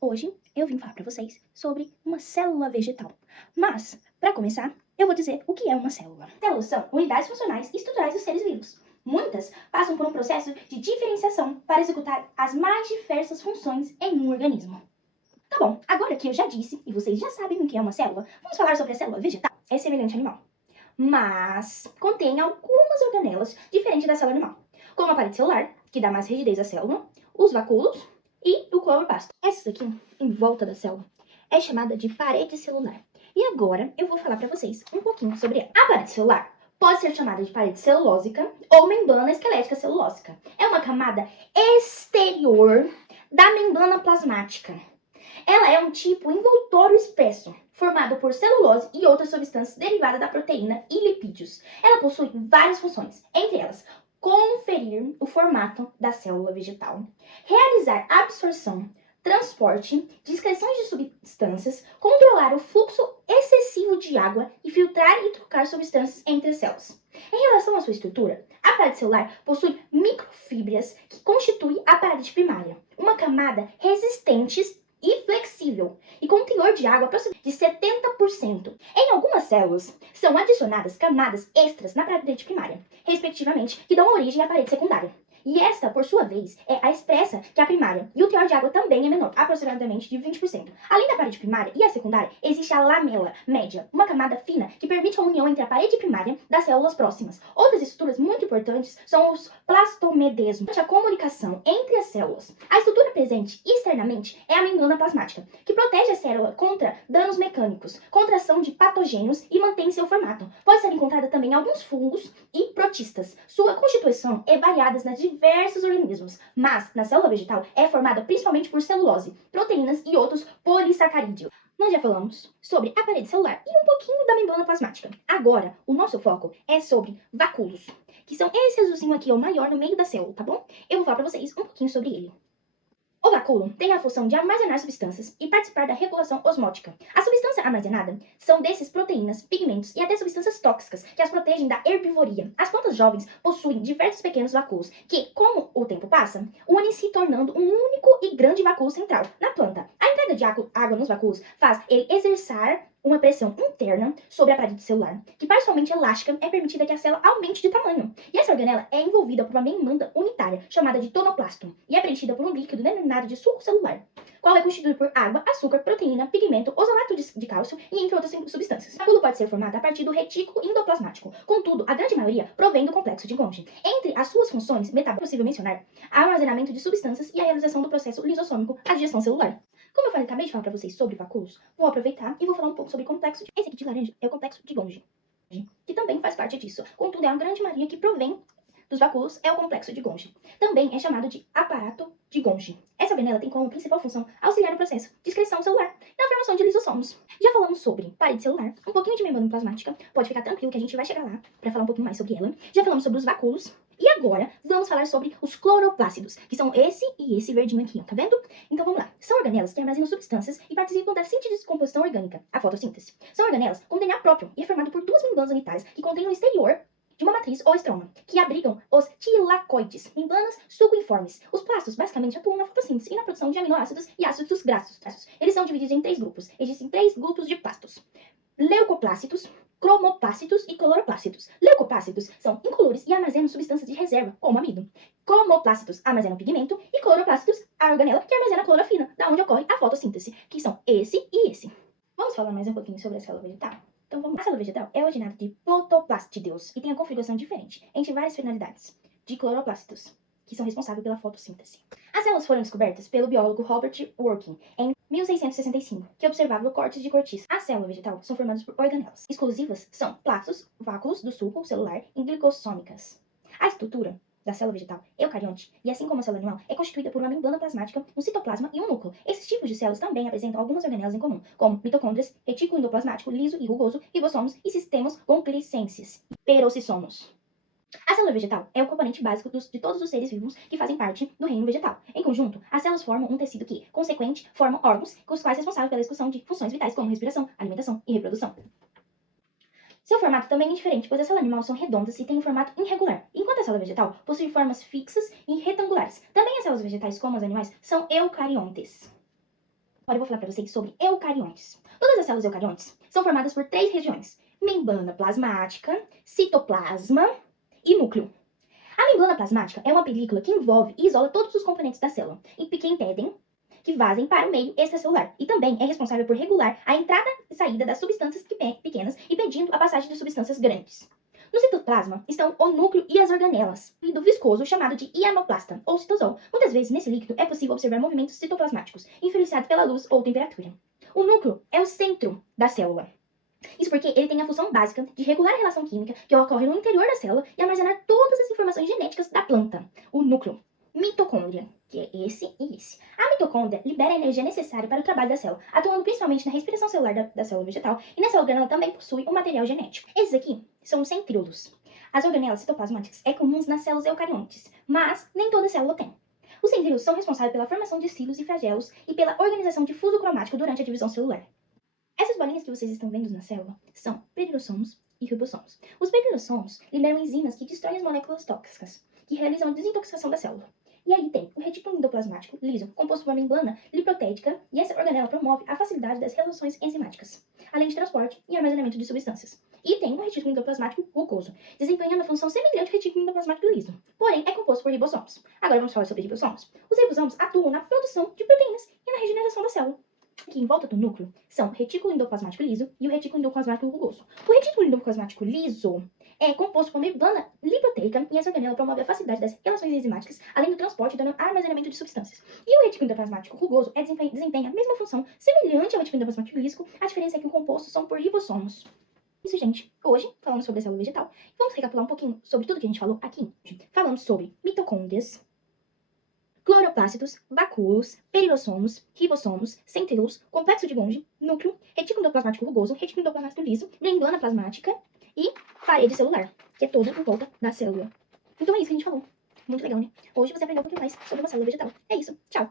Hoje eu vim falar para vocês sobre uma célula vegetal. Mas, para começar, eu vou dizer o que é uma célula. Células são unidades funcionais e estruturais dos seres vivos. Muitas passam por um processo de diferenciação para executar as mais diversas funções em um organismo. Tá bom, agora que eu já disse e vocês já sabem o que é uma célula, vamos falar sobre a célula vegetal. É semelhante ao animal, mas contém algumas organelas diferentes da célula animal, como a parede celular, que dá mais rigidez à célula, os vacúolos e o cloroplasto. Essa aqui, em volta da célula, é chamada de parede celular. E agora eu vou falar para vocês um pouquinho sobre ela. A parede celular pode ser chamada de parede celulósica ou membrana esquelética celulósica. É uma camada exterior da membrana plasmática. Ela é um tipo envoltório espesso, formado por celulose e outras substâncias derivadas da proteína e lipídios. Ela possui várias funções, entre elas, conferir o formato da célula vegetal, realizar absorção, transporte, discreções de substâncias, controlar o fluxo excessivo de água e filtrar e trocar substâncias entre as células. Em relação à sua estrutura, a parede celular possui microfibras que constituem a parede primária, uma camada resistente e flexível, e com teor de água de 70%. Em algumas células, são adicionadas camadas extras na parede primária, respectivamente, que dão origem à parede secundária. E esta, por sua vez, é a expressa que a primária, e o teor de água também é menor, aproximadamente de 20%. Além da parede primária e a secundária, existe a lamela média, uma camada fina que permite a união entre a parede primária das células próximas. Outras estruturas muito importantes são os plastomedesmos, a comunicação entre as células. A estrutura presente externamente é a membrana plasmática, que protege a célula contra danos mecânicos, contração de patogênios e mantém seu formato. Pode ser encontrada também alguns fungos e protistas. Sua constituição é variada nas diversos organismos, mas na célula vegetal é formada principalmente por celulose, proteínas e outros polissacarídeos. Nós já falamos sobre a parede celular e um pouquinho da membrana plasmática. Agora, o nosso foco é sobre vacúolos, que são esse azulzinho aqui, o maior no meio da célula, tá bom? Eu vou falar pra vocês um pouquinho sobre ele. O vacúolo tem a função de armazenar substâncias e participar da regulação osmótica. A substância armazenada são desses proteínas, pigmentos e até substâncias tóxicas que as protegem da herbivoria. As plantas jovens possuem diversos pequenos vacúolos que, como o tempo passa, unem-se tornando um único e grande vacúolo central na planta. A entrada de água nos vacúolos faz ele exercer uma pressão interna sobre a parede celular, que parcialmente elástica é permitida que a célula aumente de tamanho. E essa organela é envolvida por uma membrana unitária, chamada de tonoplasto, e é preenchida por um líquido denominado de suco celular, qual é constituído por água, açúcar, proteína, pigmento, oxalato de cálcio e entre outras substâncias. O vacúolo pode ser formado a partir do retículo endoplasmático, contudo, a grande maioria provém do complexo de Golgi. Entre as suas funções metabólicas é possível mencionar armazenamento de substâncias e a realização do processo lisossômico, a digestão celular. Como eu acabei de falar para vocês sobre vacúolos, vou aproveitar e vou falar um pouco sobre o complexo de... Esse aqui de laranja é o complexo de Golgi, que também faz parte disso. Contudo, é uma grande maioria que provém dos vacúolos é o complexo de Golgi. Também é chamado de aparato de Golgi. Essa organela tem como principal função auxiliar no processo de excreção celular e na formação de lisossomos. Já falamos sobre parede celular, um pouquinho de membrana plasmática, pode ficar tranquilo que a gente vai chegar lá para falar um pouquinho mais sobre ela. Já falamos sobre os vacúolos. E agora, vamos falar sobre os cloroplástidos, que são esse e esse verdinho aqui, ó, tá vendo? Então vamos lá. São organelas que armazenam substâncias e participam da síntese de descomposição orgânica, a fotossíntese. São organelas com DNA próprio e é formado por duas membranas unitárias que contêm no exterior de uma matriz ou estroma, que abrigam os tilacoides, membranas sucoinformes. Os plastos basicamente atuam na fotossíntese e na produção de aminoácidos e ácidos graxos. Eles são divididos em 3 grupos. Existem 3 grupos de plastos: leucoplácitos, cromoplácitos e cloroplácitos. Leucoplácitos são incolores e armazenam substâncias de reserva, como amido. Cromoplácitos armazenam pigmento e cloroplácitos a organela que armazena a clorofila, da onde ocorre a fotossíntese, que são esse e esse. Vamos falar mais um pouquinho sobre a célula vegetal? Então vamos lá. A célula vegetal é originada de protoplástideos e tem a configuração diferente, entre várias finalidades, de cloroplástidos, que são responsáveis pela fotossíntese. As células foram descobertas pelo biólogo Robert Working em 1665, que observava cortes de cortiça. A célula vegetal são formadas por organelas. Exclusivas são plastos, váculos do suco celular e glicossômicas. A estrutura da célula vegetal eucarionte, e assim como a célula animal, é constituída por uma membrana plasmática, um citoplasma e um núcleo. Esses tipos de células também apresentam algumas organelas em comum, como mitocôndrias, retículo endoplasmático liso e rugoso, ribossomos e sistemas conglicenses e peroxissomos. A célula vegetal é o componente básico de todos os seres vivos que fazem parte do reino vegetal. Em conjunto, as células formam um tecido que, consequente, formam órgãos, os quais responsáveis pela execução de funções vitais como respiração, alimentação e reprodução. Seu formato também é diferente, pois as células animais são redondas e têm um formato irregular, enquanto a célula vegetal possui formas fixas e retangulares. Também as células vegetais, como os animais, são eucariontes. Agora eu vou falar para vocês sobre eucariontes. Todas as células eucariontes são formadas por 3 regiões: membrana plasmática, citoplasma e núcleo. A membrana plasmática é uma película que envolve e isola todos os componentes da célula, que impedem que vazem para o meio extracelular, e também é responsável por regular a entrada e saída das substâncias pequenas, impedindo a passagem de substâncias grandes. No citoplasma estão o núcleo e as organelas, e do viscoso chamado de ionoplasta, ou citosol. Muitas vezes nesse líquido é possível observar movimentos citoplasmáticos, influenciados pela luz ou temperatura. O núcleo é o centro da célula. Isso porque ele tem a função básica de regular a relação química que ocorre no interior da célula e armazenar todas as informações genéticas da planta. O núcleo. Mitocôndria, que é esse e esse. A mitocôndria libera a energia necessária para o trabalho da célula, atuando principalmente na respiração celular da célula vegetal, e nessa organela também possui um material genético. Esses aqui são os centríolos. As organelas citoplasmáticas é comuns nas células eucariontes, mas nem toda célula tem. Os centríolos são responsáveis pela formação de cilos e flagelos e pela organização de fuso cromático durante a divisão celular. Essas bolinhas que vocês estão vendo na célula são pepirossomos e ribossomos. Os pepirossomos liberam enzimas que destroem as moléculas tóxicas, que realizam a desintoxicação da célula. E aí tem o retículo endoplasmático liso, composto por uma membrana lipoproteíca, e essa organela promove a facilidade das reações enzimáticas, além de transporte e armazenamento de substâncias. E tem o retículo endoplasmático rugoso, desempenhando a função semelhante ao retículo endoplasmático liso, porém é composto por ribossomos. Agora vamos falar sobre ribossomos. Os ribossomos atuam na produção de proteínas e na regeneração da célula. Aqui em volta do núcleo são o retículo endoplasmático liso e o retículo endoplasmático rugoso. O retículo endoplasmático liso é composto por membrana lipoteica e essa organela promove a facilidade das relações enzimáticas, além do transporte e do armazenamento de substâncias. E o retículo endoplasmático rugoso desempenha a mesma função, semelhante ao retículo endoplasmático liso, a diferença é que o composto são por ribossomos. Isso, gente. Hoje falamos sobre a célula vegetal. Vamos recapitular um pouquinho sobre tudo que a gente falou aqui. Falamos sobre mitocôndrias, cloroplástidos, vacúolos, perirossomos, ribossomos, centríolos, complexo de Golgi, núcleo, retículo endoplasmático rugoso, retículo endoplasmático liso, membrana plasmática e parede celular, que é toda em volta da célula. Então é isso que a gente falou. Muito legal, né? Hoje você aprendeu um pouquinho mais sobre uma célula vegetal. É isso. Tchau!